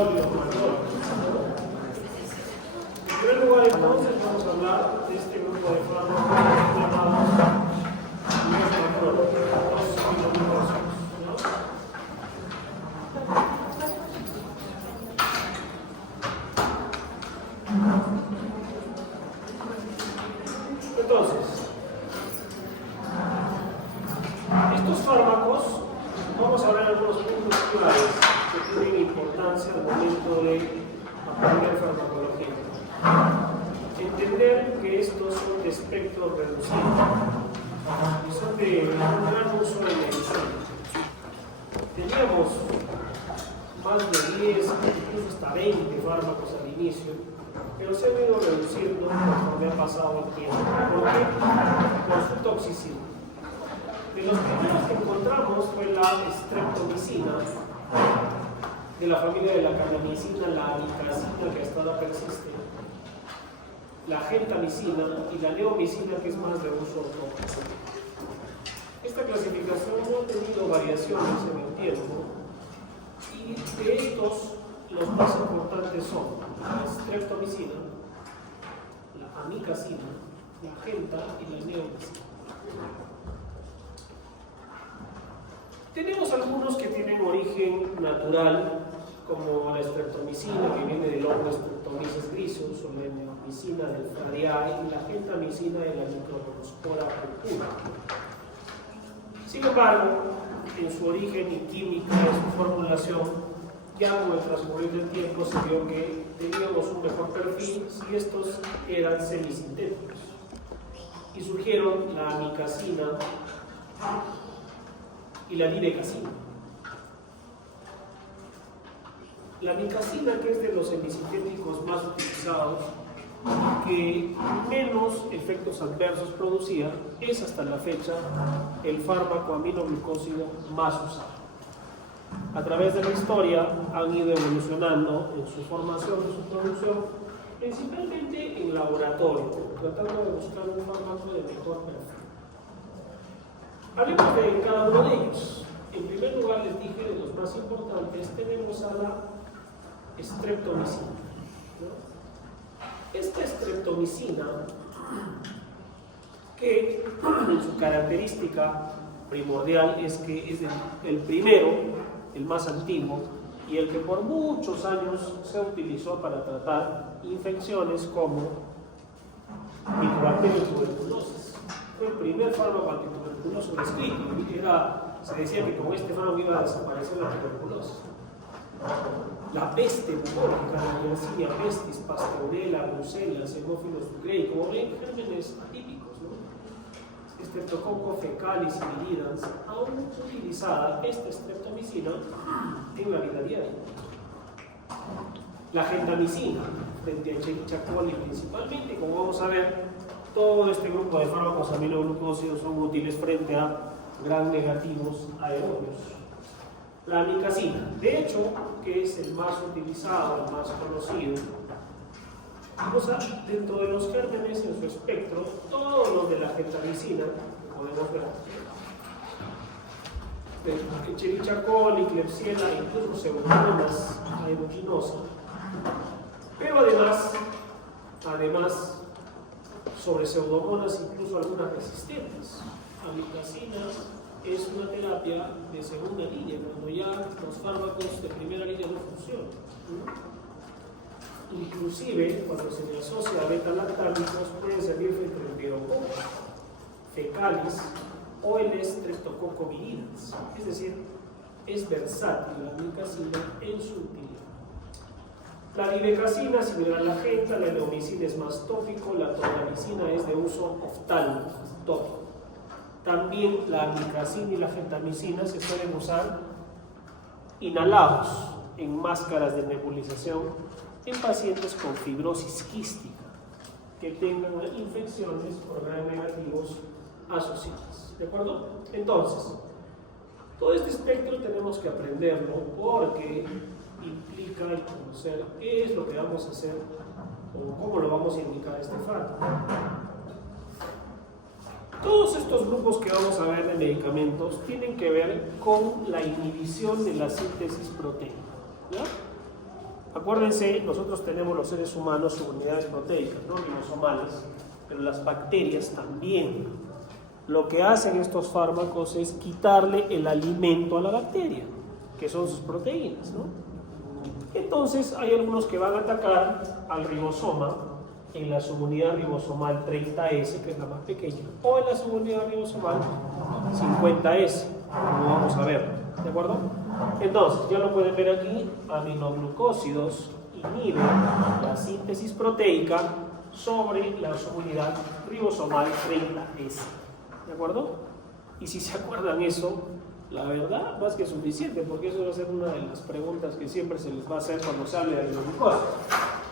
polio, mayor. En primer lugar, entonces, vamos a hablar de este grupo de fármacos llamados entonces, estos fármacos, vamos a ver algunos puntos claves que tienen importancia al momento de aprender farmacología. Entender que estos son de espectro reducido y son de un gran uso en medicina. Teníamos más de 10, incluso hasta 20 fármacos al inicio, pero se han ido reduciendo conforme ha pasado el tiempo. ¿Por qué? Por su toxicidad. De los primeros que encontramos fue la streptomicina, de la familia de la carbamazepina, la amikacina, que hasta ahora persiste, la gentamicina y la neomicina, que es más de uso tópico. Esta clasificación no ha tenido variaciones en el tiempo, y de estos los más importantes son la streptomicina, la amikacina, la genta y la neomicina. Tenemos algunos que tienen origen natural, como la streptomicina, que viene del hongo Streptomyces griseus, o la neomicina del Fradiae, y la gentamicina de la Microspora purpura. Sin embargo, en su origen y química, en su formulación, ya con el transcurrir del tiempo se vio que teníamos un mejor perfil si estos eran semisintéticos. Y surgieron la amikacina y la livecacina. La amikacina, que es de los semisintéticos más utilizados, que menos efectos adversos producía, es hasta la fecha el fármaco aminoglucósido más usado. A través de la historia han ido evolucionando en su formación y su producción, principalmente en laboratorio, tratando de buscar un fármaco de mejor perfil. Hablemos de cada uno de ellos. En primer lugar, les dije, de los más importantes, tenemos a la streptomicina. Esta streptomicina, que en su característica primordial es que es el primero, el más antiguo, y el que por muchos años se utilizó para tratar infecciones como Mycobacterium tuberculosis. Fue el primer fármaco antituberculoso descrito. Se decía que con este fármaco iba a desaparecer la tuberculosis. La peste bubónica, la Yersinia pestis, Pasteurella, Bruselas, Haemophilus ducreyi, como ven, gérmenes atípicos, ¿no? Streptococcus fecalis y viridans, aún utilizada esta streptomicina en la vida diaria. La gentamicina, frente a Escherichia coli principalmente, como vamos a ver, todo este grupo de fármacos aminoglucósidos son útiles frente a gram negativos aerobios. La amikacina, de hecho, que es el más utilizado, el más conocido, dentro de los gérmenes en su espectro, todos los de la gentamicina, podemos ver, Escherichia coli, Klebsiella, incluso Pseudomonas aeruginosa. Pero además, sobre Pseudomonas, incluso algunas resistentes. Amikacina es una terapia de segunda línea, cuando ya los fármacos de primera línea no funcionan. Inclusive, cuando se le asocia a beta-lactámicos, pueden servir frente al Enterococcus fecalis o el Streptococcus viridans. Es decir, es versátil la amikacina en su utilidad. La livecacina, similar a la genta, la neomicina es más tópico, la tobramicina es de uso oftálmico, tópico. También la amikacina y la gentamicina se suelen usar inhalados en máscaras de nebulización en pacientes con fibrosis quística que tengan infecciones por gram negativos asociadas. ¿De acuerdo? Entonces, todo este espectro tenemos que aprenderlo porque implica el conocer qué es lo que vamos a hacer o cómo lo vamos a indicar este fármaco. Todos estos grupos que vamos a ver de medicamentos tienen que ver con la inhibición de la síntesis proteica, ¿ya? Acuérdense, nosotros tenemos los seres humanos subunidades proteicas, ¿no? Ribosomales, pero las bacterias también. Lo que hacen estos fármacos es quitarle el alimento a la bacteria, que son sus proteínas, ¿no? Entonces hay algunos que van a atacar al ribosoma en la subunidad ribosomal 30S, que es la más pequeña, o en la subunidad ribosomal 50S, como vamos a ver, ¿de acuerdo? Entonces, ya lo pueden ver aquí, aminoglucósidos inhiben la síntesis proteica sobre la subunidad ribosomal 30S, ¿de acuerdo? Y si se acuerdan eso, la verdad, más que suficiente, porque eso va a ser una de las preguntas que siempre se les va a hacer cuando se hable de aminoglucósidos.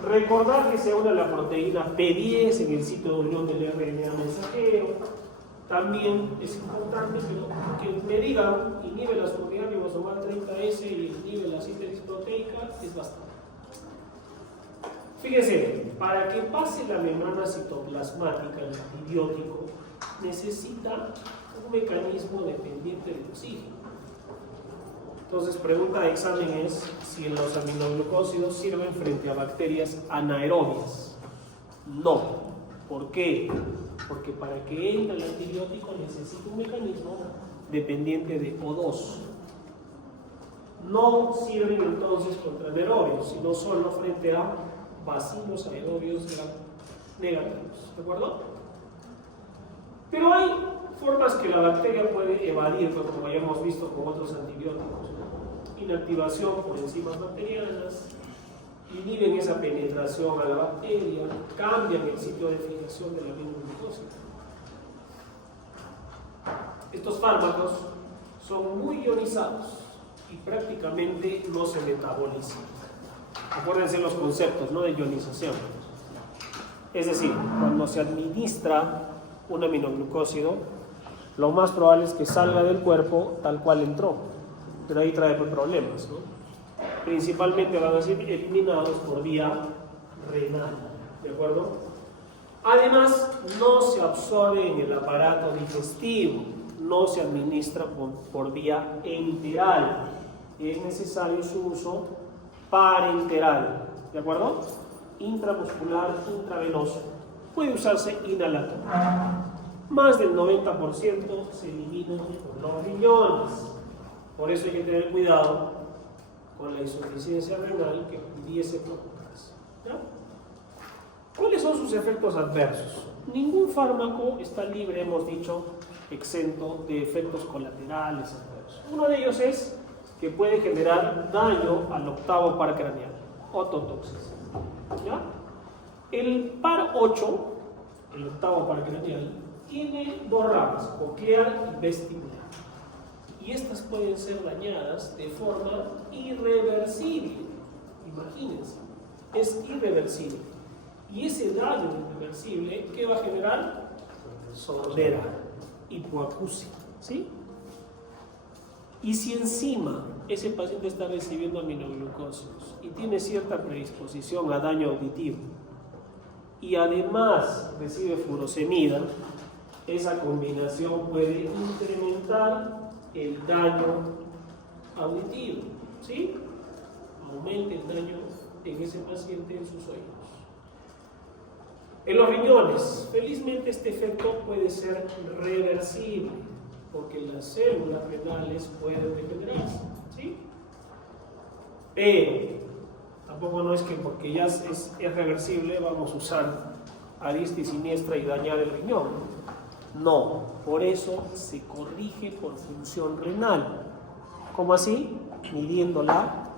Recordar que se une la proteína P10 en el sitio de unión del RNA mensajero. También es importante que me digan, inhibe la subunidad ribosomal 30S y inhibe la síntesis proteica, es bastante. Fíjense, para que pase la membrana citoplasmática, el antibiótico necesita un mecanismo dependiente del oxígeno. Entonces, pregunta de examen es si los aminoglucósidos sirven frente a bacterias anaerobias. No. ¿Por qué? Porque para que entre el antibiótico necesita un mecanismo dependiente de O2. No sirven entonces contra anaerobios, sino solo frente a bacilos aerobios negativos. ¿De acuerdo? Pero hay formas que la bacteria puede evadir, como ya hemos visto con otros antibióticos. Inactivación por enzimas bacterianas, inhiben esa penetración a la bacteria, cambian el sitio de fijación de la aminoglucósida. Estos fármacos son muy ionizados y prácticamente no se metabolizan. Acuérdense los conceptos, ¿no?, de ionización. Es decir, cuando se administra un aminoglucósido, lo más probable es que salga del cuerpo tal cual entró, pero ahí trae problemas, ¿no? Principalmente van a ser eliminados por vía renal, ¿de acuerdo? Además, no se absorbe en el aparato digestivo, no se administra por vía enteral, es necesario su uso parenteral, ¿de acuerdo? Intramuscular, intravenoso, puede usarse inhalatorio. Más del 90% se eliminan por los riñones, por eso hay que tener cuidado con la insuficiencia renal que pudiese provocarse. ¿Ya? ¿Cuáles son sus efectos adversos? Ningún fármaco está libre, hemos dicho, exento de efectos colaterales adversos. Uno de ellos es que puede generar daño al octavo par craneal, ototoxicidad. ¿Ya? El par 8, el octavo par craneal, tiene dos ramas, coclear y vestibular. Y estas pueden ser dañadas de forma irreversible. Imagínense, es irreversible. Y ese daño irreversible, ¿qué va a generar? Sordera, hipoacusia, ¿sí? Y si encima ese paciente está recibiendo aminoglucósidos y tiene cierta predisposición a daño auditivo y además recibe furosemida, esa combinación puede incrementar el daño auditivo, ¿sí? Aumenta el daño en ese paciente en sus oídos. En los riñones, felizmente este efecto puede ser reversible, porque las células renales pueden degenerarse, ¿sí? Pero tampoco no es que porque ya es reversible vamos a usar arista y siniestra y dañar el riñón. No, por eso se corrige por función renal. ¿Cómo así? Midiendo la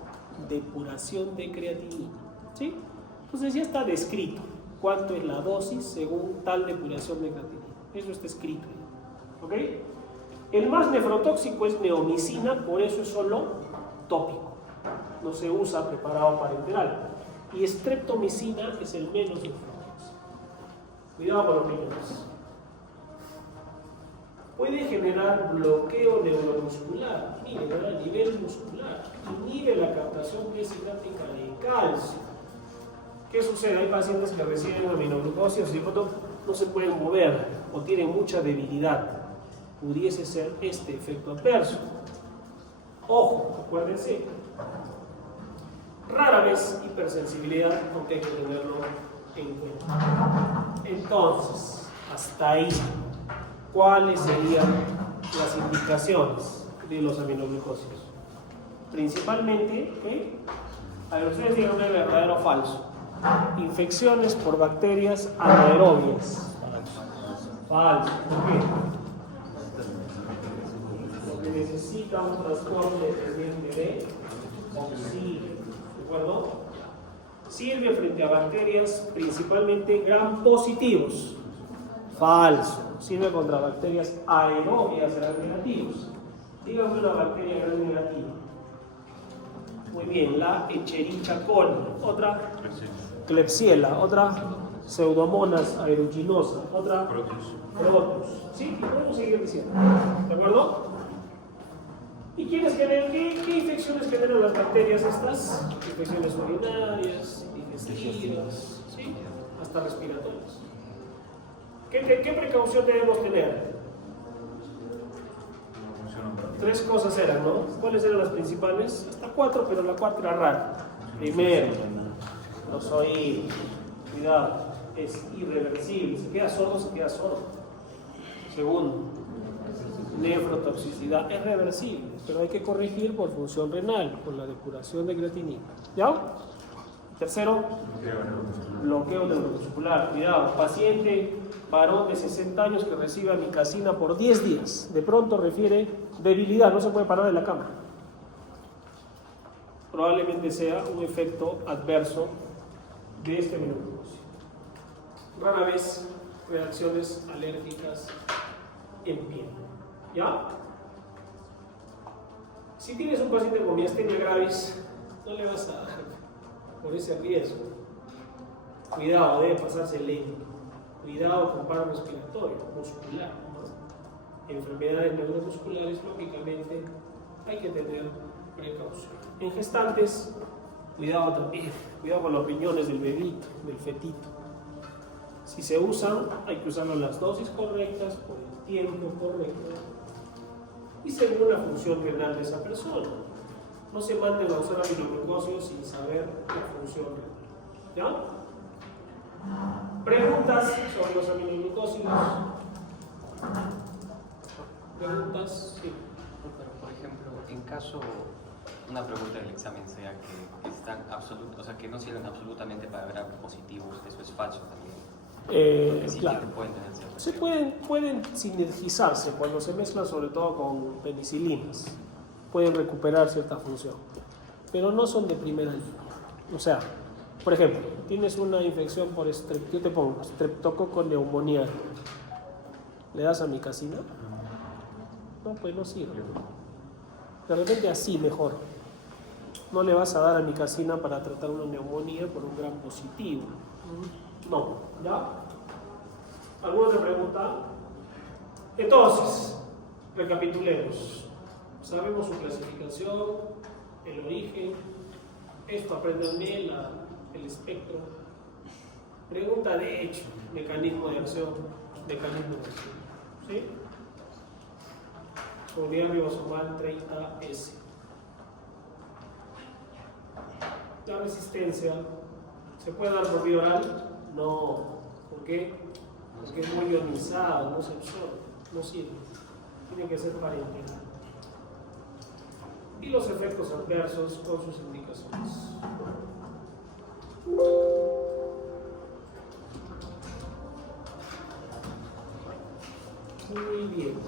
depuración de creatinina, ¿sí? Entonces ya está descrito cuánto es la dosis según tal depuración de creatinina. Eso está escrito, ¿ok? El más nefrotóxico es neomicina, por eso es solo tópico. No se usa preparado parenteral. Y streptomicina es el menos nefrotóxico. Cuidado con los riñones. Puede generar bloqueo neuromuscular, miren, a nivel muscular, inhibe la captación presináptica de calcio. ¿Qué sucede? Hay pacientes que reciben aminoglucósidos y no se pueden mover o tienen mucha debilidad. Pudiese ser este efecto adverso. Ojo, acuérdense, Rara vez hipersensibilidad, aunque hay que tenerlo en cuenta. Entonces, hasta ahí, ¿cuáles serían las indicaciones de los aminoglucósidos? Principalmente, a ver, ustedes digan verdadero o falso. Infecciones por bacterias anaerobias. Falso. ¿Por qué? Porque necesita un transporte dependiente de oxígeno. ¿De acuerdo? Sirve frente a bacterias principalmente gram positivos. Falso. Sirve contra bacterias aerobias gram negativos. Dígame una bacteria gram negativa. Muy bien, la Escherichia coli. Otra, Klebsiella. Otra, Pseudomonas aeruginosa. Otra, Protus. ¿Sí? Y podemos seguir diciendo. ¿De acuerdo? ¿Y quiénes generan? ¿Qué infecciones generan las bacterias estas? Infecciones urinarias, digestivas, ¿sí? Hasta respiratorias. ¿Qué precaución debemos tener? 3 cosas eran, ¿no? ¿Cuáles eran las principales? Hasta 4, pero la 4 era rara. Primero, los oídos. Cuidado, es irreversible. Se queda sordo, se queda sordo. Segundo, nefrotoxicidad. Es reversible, pero hay que corregir por función renal, con la depuración de creatinina. ¿Ya? Tercero, bloqueo neuromuscular. Cuidado, paciente varón de 60 años que recibe amikacina por 10 días. De pronto refiere debilidad, no se puede parar de la cama. Probablemente sea un efecto adverso de este aminoglucósido. Rara vez reacciones alérgicas en piel. ¿Ya? Si tienes un paciente con miastenia gravis, no le vas a dar por ese riesgo. Cuidado, debe pasarse lento. Cuidado con paro respiratorio, muscular, ¿no? Enfermedades neuromusculares, lógicamente, hay que tener precaución. En gestantes, cuidado también. Cuidado con los riñones del bebito, del fetito. Si se usan, hay que usarlo en las dosis correctas, por el tiempo correcto y según la función renal de esa persona. No se manden a usar aminoglucósidos sin saber la función renal. ¿Ya? Preguntas sobre los aminoglucósidos. ¿Preguntas? Sí. Pero, por ejemplo, en caso, una pregunta del examen sea que están o sea, que no sirven absolutamente para gram positivos, eso es falso también. Sí, Claro. Pueden sinergizarse cuando se mezclan, sobre todo con penicilinas. Pueden recuperar cierta función, pero no son de primera línea. O sea, por ejemplo, tienes una infección por yo te pongo streptococo pneumoniae. ¿Le das amikacina? No, pues no sirve. De repente así mejor. No le vas a dar amikacina para tratar una neumonía por un gram positivo. No, ¿ya? ¿Alguna otra pregunta? Entonces, recapitulemos. Sabemos su clasificación, el origen. Esto apréndanme el espectro. Pregunta de hecho, mecanismo de acción. ¿Sí? Unidad ribosomal 30S. La resistencia, ¿se puede dar por vía oral? No. ¿Por qué? Porque es muy ionizado, no se absorbe, no sirve. Tiene que ser parenteral. Y los efectos adversos con sus indicaciones. Muy bien.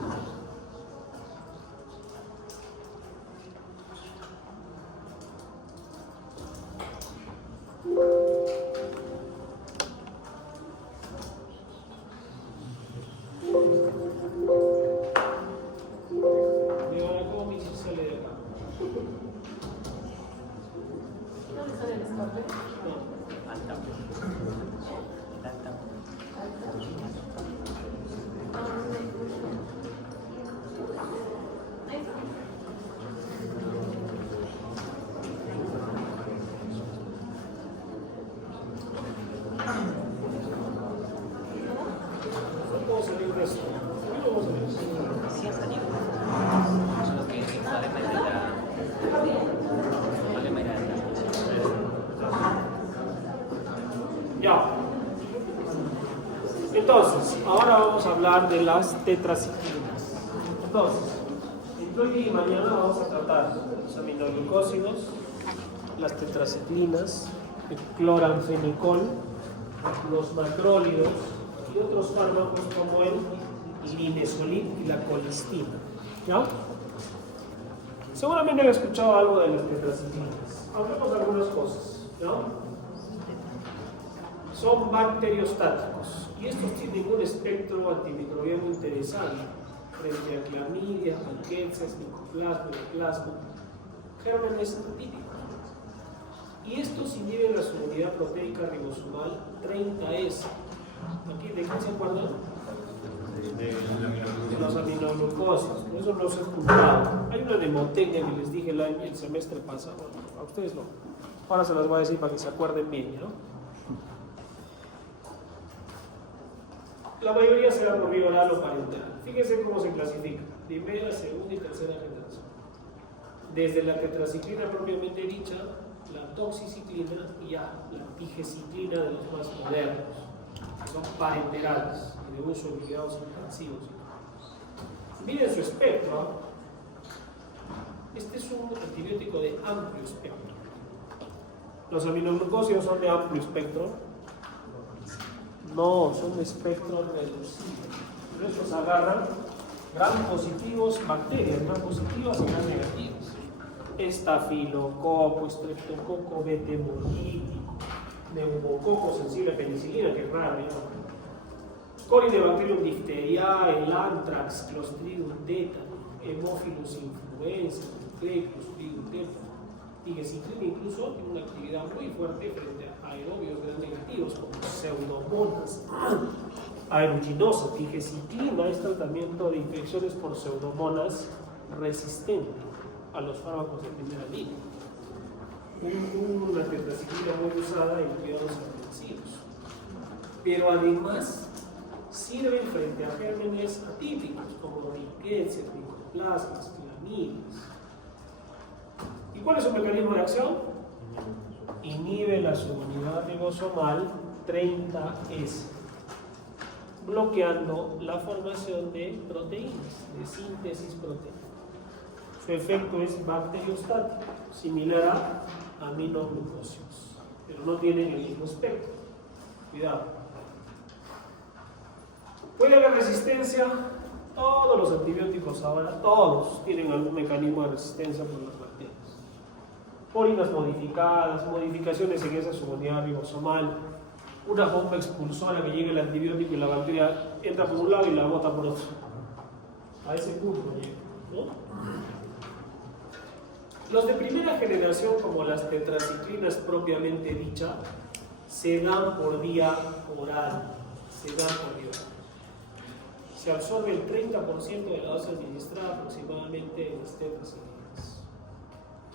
Entonces, ahora vamos a hablar de las tetraciclinas. Entonces, entre hoy y mañana vamos a tratar los aminoglucósidos, las tetraciclinas, el cloranfenicol, los macrólidos y otros fármacos como el linezolid y la colistina. ¿Ya? Seguramente han escuchado algo de las tetraciclinas. Hablemos de algunas cosas. ¿Ya? Son bacteriostáticos y estos tienen un espectro antimicrobiano interesante frente a clamidia, riquezas, micoplasma, plasma, gérmenes atípicos. Y estos inhiben la subunidad proteica ribosomal 30S. ¿Aquí de qué se acuerdan? De los aminoglucósidos. Por eso no se ha juntado. Hay una mnemotecnia que les dije el semestre pasado. Bueno, a ustedes no. Ahora se las voy a decir para que se acuerden bien, ¿no? La mayoría se da por vía oral o parenteral. Fíjense cómo se clasifica. Primera, segunda y tercera generación. Desde la tetraciclina propiamente dicha, la doxiciclina y ya la pigeciclina de los más modernos. Son parenterales y de uso en cuidados intensivos. Miren su espectro. Este es un antibiótico de amplio espectro. Los aminoglucósidos son de amplio espectro. No, son de espectro reducido. Por eso se agarran gram positivos, bacterias gram positivas y gram negativas. Estafilococo, streptococo, beta hemolítico, neumococo sensible a penicilina, que es raro, ¿no? Corynebacterium diphtheriae, el anthrax, Clostridium tetani, Haemophilus influenza, Clostridium tetani. Pigeciclina incluso tiene una actividad muy fuerte frente a aerobios gram negativos como pseudomonas aeruginosa. Pigeciclina es tratamiento de infecciones por pseudomonas resistente a los fármacos de primera línea. Una tetraciclina muy usada en cuidados intensivos. Pero además sirve frente a gérmenes atípicos como riquezas, micoplasmas, clamidias. ¿Y cuál es su mecanismo de acción? Inhibe la subunidad ribosomal 30S, bloqueando la formación de proteínas, de síntesis proteica. Su efecto es bacteriostático, similar a aminoglucósidos, pero no tienen el mismo espectro. Cuidado. ¿Puede haber resistencia? Todos los antibióticos ahora, todos tienen algún mecanismo de resistencia por las bacterias. Pólinas modificadas, modificaciones en esa subunidad ribosomal, una bomba expulsora que llega el antibiótico y la bacteria entra por un lado y la bota por otro. A ese punto llega, ¿no? Los de primera generación, como las tetraciclinas propiamente dicha, se dan por vía oral. Se absorbe el 30% de la dosis administrada aproximadamente en las tetraciclinas.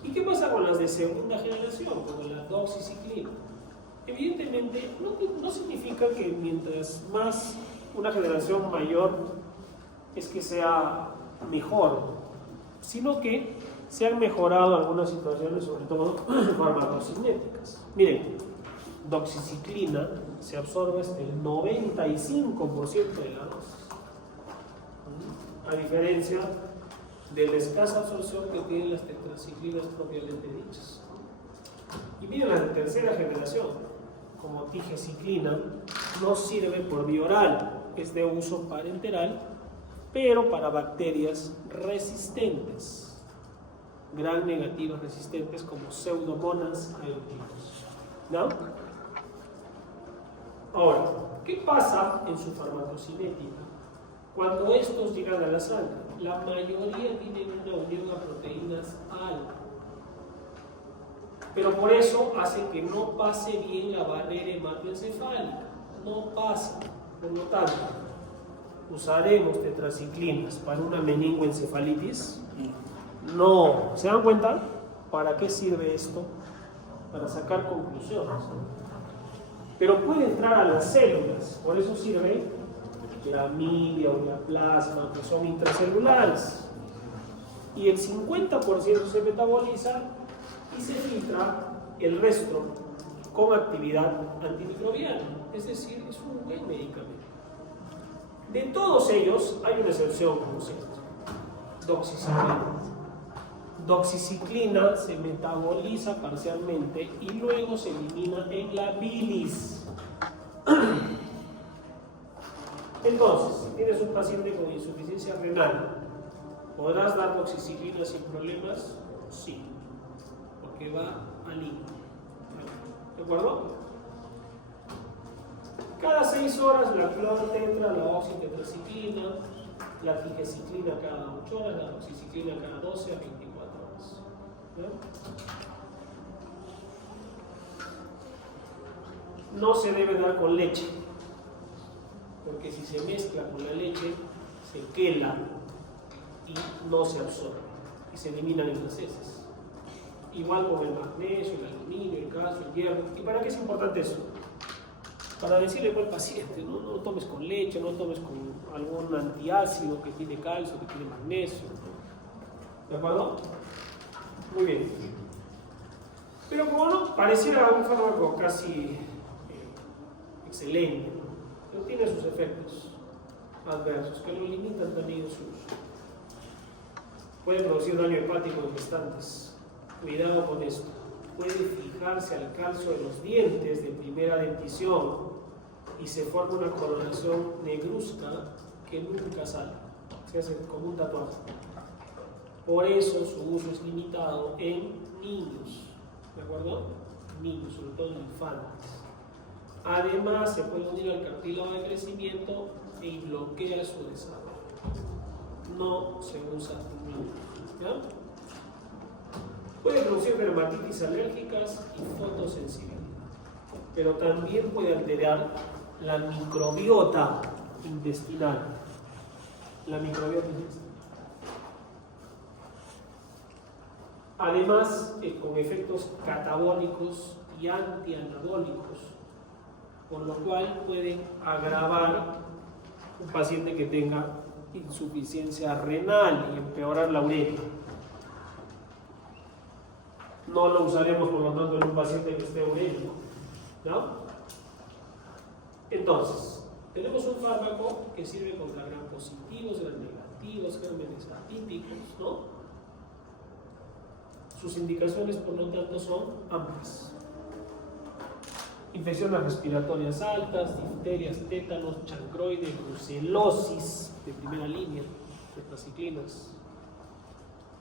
¿Y qué pasa con las de segunda generación, como la doxiciclina? Evidentemente, no significa que mientras más una generación mayor es que sea mejor, sino que se han mejorado algunas situaciones, sobre todo farmacocinéticas. Miren, doxiciclina se absorbe hasta el 95% de la dosis, a diferencia de la escasa absorción que tienen las tetraciclinas propiamente dichas. Y miren, la tercera generación, como tigeciclina, no sirve por vía oral, es de uso parenteral, pero para bacterias resistentes, gram negativas resistentes como pseudomonas aeruginosa. ¿No? Ahora, ¿qué pasa en su farmacocinética cuando estos llegan a la sangre? La mayoría tienen una unión a proteínas alta, pero por eso hace que no pase bien la barrera hematoencefálica, no pasa. Por lo tanto, ¿usaremos tetraciclinas para una meningoencefalitis? No. ¿Se dan cuenta? ¿Para qué sirve esto? Para sacar conclusiones. Pero puede entrar a las células, por eso sirve clamidia, ureaplasma, que son intracelulares. Y el 50% se metaboliza y se filtra el resto con actividad antimicrobiana. Es decir, es un buen medicamento. De todos ellos hay una excepción, como siempre. Doxiciclina. Doxiciclina se metaboliza parcialmente y luego se elimina en la bilis. Entonces, si tienes un paciente con insuficiencia renal, ¿podrás dar doxiciclina sin problemas? Sí, porque va al hígado. ¿De acuerdo? Cada 6 horas la clorotetra, la oxitetraciclina, la tigecyclina cada 8 horas, la doxiciclina cada 12 a 24 horas. ¿No? No se debe dar con leche, porque si se mezcla con la leche, se quela y no se absorbe y se eliminan en las heces. Igual con el magnesio, el aluminio, el calcio, el hierro. ¿Y para qué es importante eso? Para decirle al paciente, no tomes con leche, no tomes con algún antiácido que tiene calcio, que tiene magnesio. ¿De acuerdo? Muy bien. Pero como no, pareciera un fármaco casi excelente, ¿no? Pero tiene sus efectos adversos que lo limitan también en su uso. Puede producir daño hepático en gestantes. Cuidado con esto. Puede fijarse al calcio de los dientes de primera dentición y se forma una coloración negruzca que nunca sale. Se hace como un tatuaje. Por eso su uso es limitado en niños. ¿De acuerdo? Niños, sobre todo en infantes. Además, se puede unir al cartílago de crecimiento y bloquea su desarrollo. No se usa en niños. ¿Ya? Puede producir dermatitis alérgicas y fotosensibilidad, pero también puede alterar la microbiota intestinal. La microbiota intestinal. Además, con efectos catabólicos y antianabólicos, por lo cual puede agravar un paciente que tenga insuficiencia renal y empeorar la urea. No lo usaremos, por lo tanto, en un paciente que esté urémico, ¿no? Entonces, tenemos un fármaco que sirve contra gram positivos, gram negativos, gérmenes atípicos, ¿no? Sus indicaciones, por lo tanto, son amplias. Infecciones respiratorias altas, difterias, tétanos, chancroide, brucelosis de primera línea, tetraciclinas,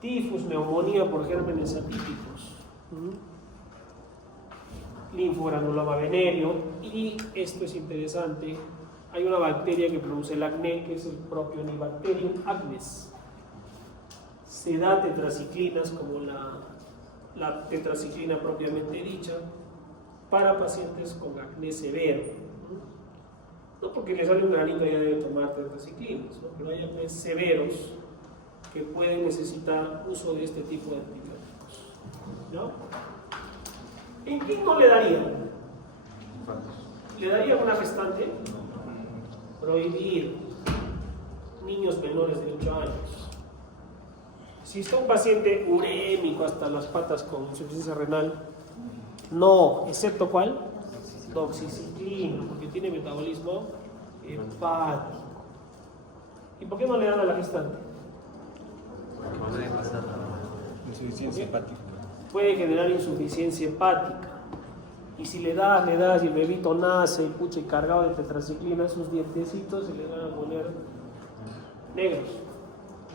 tifus, neumonía por gérmenes atípicos, linfogranuloma venéreo, y esto es interesante, hay una bacteria que produce el acné, que es el Propionibacterium acnes. Se da tetraciclinas como la tetraciclina propiamente dicha para pacientes con acné severo. No porque le sale un granito ya debe tomar tetraciclinas, ¿no? Pero hay acné severos que pueden necesitar uso de este tipo de antibióticos, ¿no? ¿En quién no le daría? ¿Le daría a una gestante? Prohibir niños menores de 8 años. Si está un paciente urémico hasta las patas con insuficiencia renal, no, excepto ¿cuál? Doxiciclina, porque tiene metabolismo hepático. ¿Y por qué no le dan a la gestante? Puede pasar insuficiencia hepática. Puede generar insuficiencia hepática. Y si le das, y el bebito nace, pucha, cargado de tetraciclina, sus dientecitos se le van a poner negros.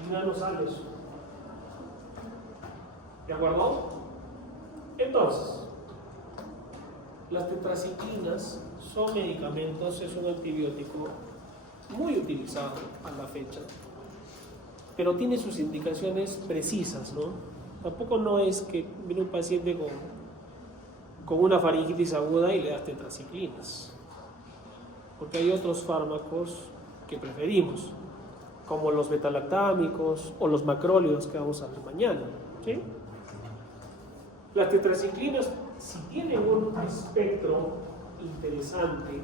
Y ya no sale eso. ¿De acuerdo? Entonces, las tetraciclinas son medicamentos, es un antibiótico muy utilizado a la fecha, pero tiene sus indicaciones precisas, ¿no? Tampoco no es que viene un paciente con una faringitis aguda y le das tetraciclinas, porque hay otros fármacos que preferimos, como los betalactámicos o los macrólidos que vamos a ver mañana, ¿sí? Las tetraciclinas, si tienen un espectro interesante,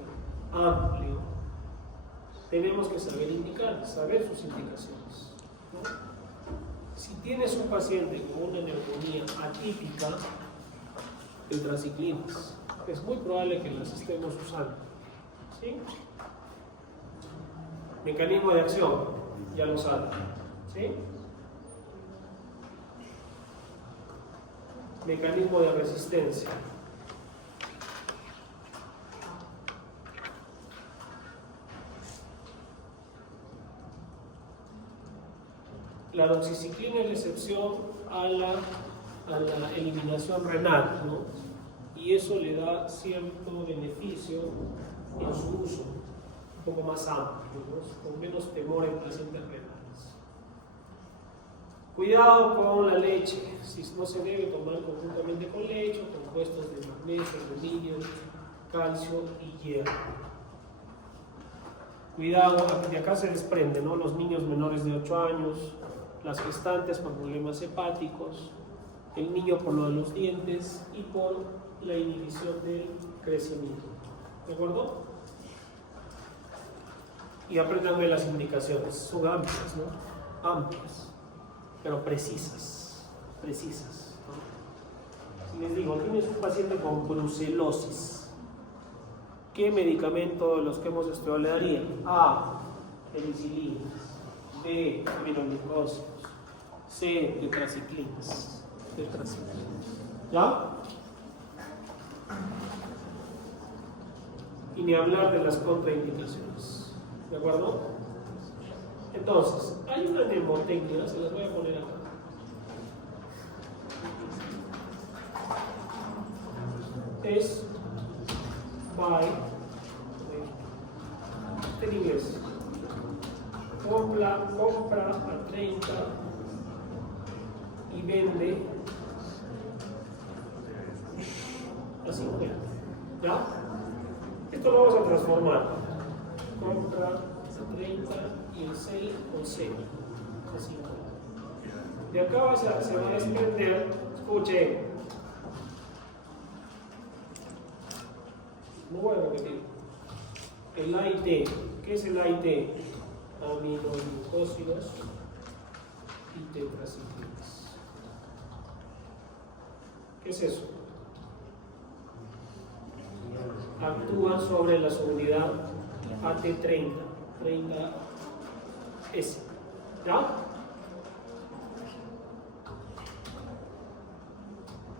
amplio, tenemos que saber indicar, saber sus indicaciones, ¿no? Si tienes un paciente con una neumonía atípica, tetraciclinas, es muy probable que las estemos usando, ¿sí? Mecanismo de acción, ya lo saben. ¿Sí? Mecanismo de resistencia. La doxiciclina es la excepción a la eliminación renal, ¿no? Y eso le da cierto beneficio en su uso, un poco más amplio, ¿no? Con menos temor en pacientes renales. Cuidado con la leche, si no se debe tomar conjuntamente con leche, compuestos de magnesio, aluminio, calcio y hierro. Cuidado, de acá se desprende, ¿no? Los niños menores de 8 años, las gestantes con problemas hepáticos, el niño por lo de los dientes y por la inhibición del crecimiento. ¿De acuerdo? Y aprendan de las indicaciones, son amplias, ¿no? Amplias, pero precisas, ¿no? Si les digo, tienes un paciente con brucelosis, ¿qué medicamento de los que hemos estudiado le daría? A, penicilinas, B, aminoglucósidos, C, tetraciclinas. ¿Ya? Y ni hablar de las contraindicaciones. ¿De acuerdo? Entonces, hay una mnemotecnia, se las voy a poner acá. Es buy, en inglés. Compra a 30 y vende a 50. ¿Ya? Esto lo vamos a transformar. Compra a 30 y el sell con sell a 50. De acá se va a desprender, escuchen. No voy a repetir. El AIT. ¿Qué es el AIT? Aminoglucósidos y tetraciclinas. ¿Qué es eso? Actúan sobre la subunidad AT30, 30S. ¿Ya?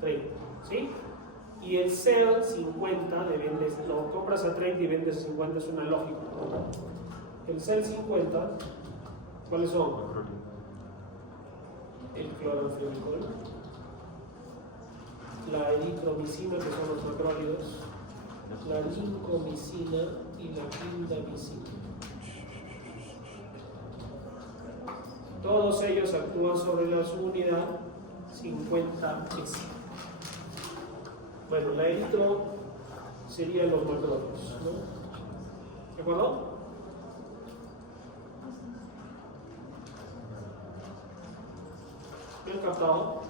30, ¿sí? Y el CEL 50 de vendes, lo compras a 30 y vendes a 50, es una lógica. El CEL 50, ¿cuáles son? El cloranfenicol, la eritromicina, que son los macrólidos, la lincomicina y la clindamicina. Todos ellos actúan sobre la subunidad 50S. Bueno, la eritro serían los macrólidos, ¿no? ¿De acuerdo? ¿Me han captado?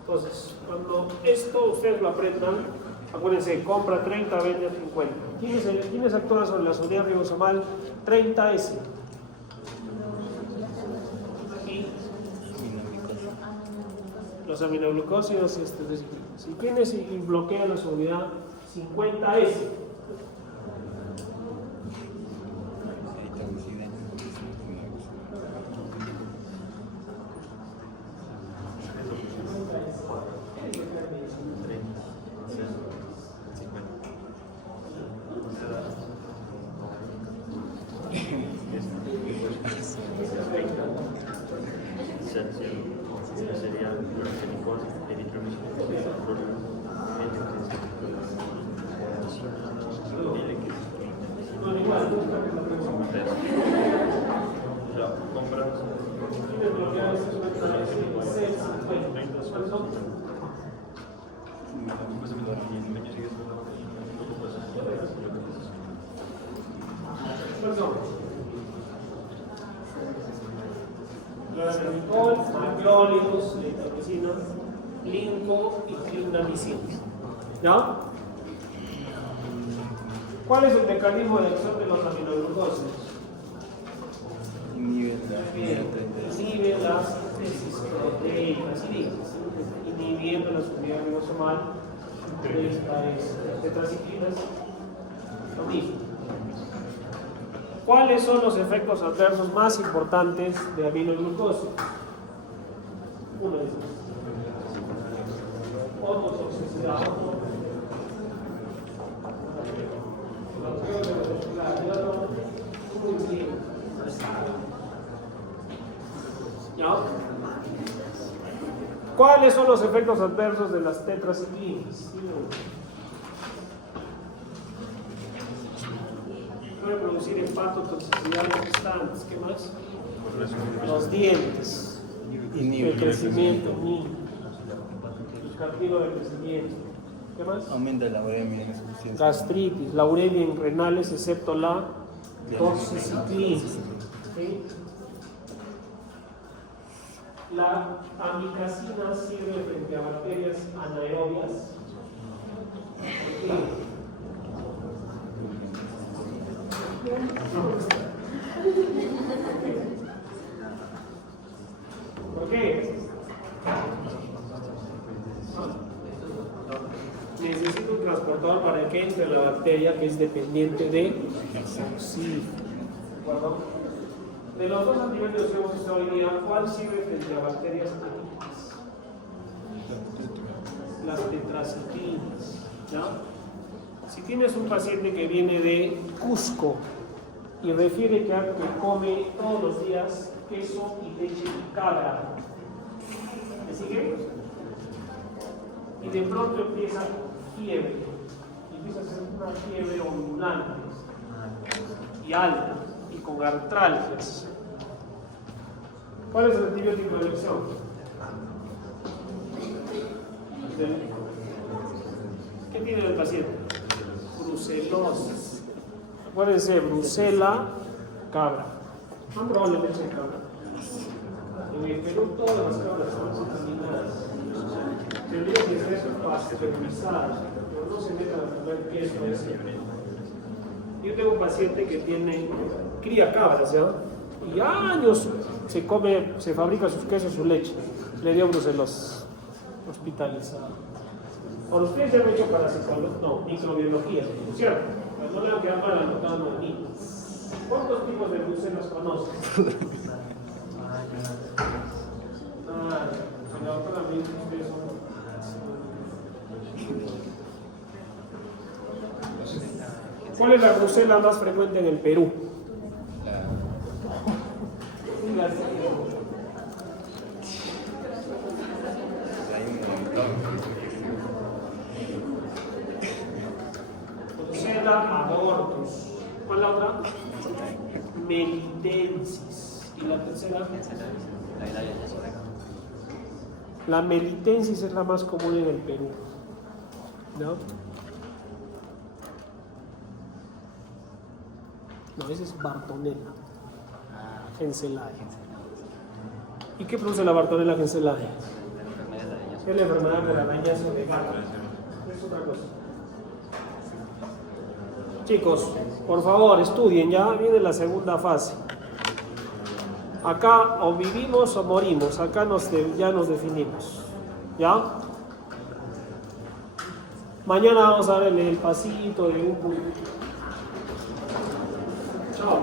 Entonces, cuando esto ustedes lo aprendan, acuérdense, compra 30, vende a 50. ¿Quiénes actúan sobre la subunidad ribosomal 30S? Y los aminoglucósidos y tetraciclinas. ¿Y quiénes bloquean la subunidad 50S? Sería cloranfenicol, eritromicina, Cloranfenicol, macrólidos, eritromicina, linco y clindamicina. ¿No? ¿Cuál es el mecanismo de acción de los aminoglucósidos? Inhibe la síntesis proteicas, inhibiendo la subunidad ribosomal de estas tetraciclinas. Lo mismo. ¿Cuáles son los efectos adversos más importantes de aminoglucosa? Uno de ellos. Ototoxicidad. ¿Ya? ¿Cuáles son los efectos adversos de las tetraciclinas? Puede producir hepatotoxicidad en gestantes. ¿Qué más? Los dientes, el crecimiento, el cartílago de crecimiento. ¿Qué más? Aumenta la uremia en insuficiencia. Gastritis, la uremia en renales, excepto la toxiciclina. ¿Sí? La amicacina sirve frente a bacterias anaerobias. ¿Por qué? Necesito un transportador para que entre la bacteria que es dependiente de oxígeno. ¿De acuerdo? De los dos antibióticos que hemos usado hoy día, ¿cuál sirve frente a bacterias atípicas? Las tetraciclinas. ¿Ya? Si tienes un paciente que viene de Cusco y refiere que come todos los días queso y leche de cabra, ¿me sigue? Y de pronto empieza fiebre, y empieza a ser una fiebre ondulante y alta y con artralgias. ¿Cuál es el antibiótico de elección? ¿Qué tiene el paciente? Brucelosis. Acuérdense, brucela, cabra. ¿Han probado la leche de cabra? En el Perú todas las cabras son contaminadas. Tendría que ser pasteurizadas, pero no se meta a comer queso ese. Yo tengo un paciente que cría cabras, ¿ya? Y años se fabrica sus quesos, su leche. Le dio brucelosis, hospitalizado. ¿O ustedes ya han hecho parasitología? No, microbiología, ¿cierto? Pues no le van a quedar mal anotando a mí. ¿Cuántos tipos de brucelas conoces? La doctora me dice que ustedes son... ¿Cuál es la brucela más frecuente en el Perú? Brucela abortus. ¿Cuál es la otra? Melitensis. ¿Y la tercera? La melitensis es la más común en el Perú. ¿No? No, esa es Bartonella. Genselae. ¿Y qué produce la Bartonella Genselae? Es la enfermedad del arañazo de gato. Es otra cosa. Chicos, por favor, estudien, ya viene la segunda fase. Acá o vivimos o morimos, acá ya nos definimos. ¿Ya? Mañana vamos a ver el pasito de un punto. Chao.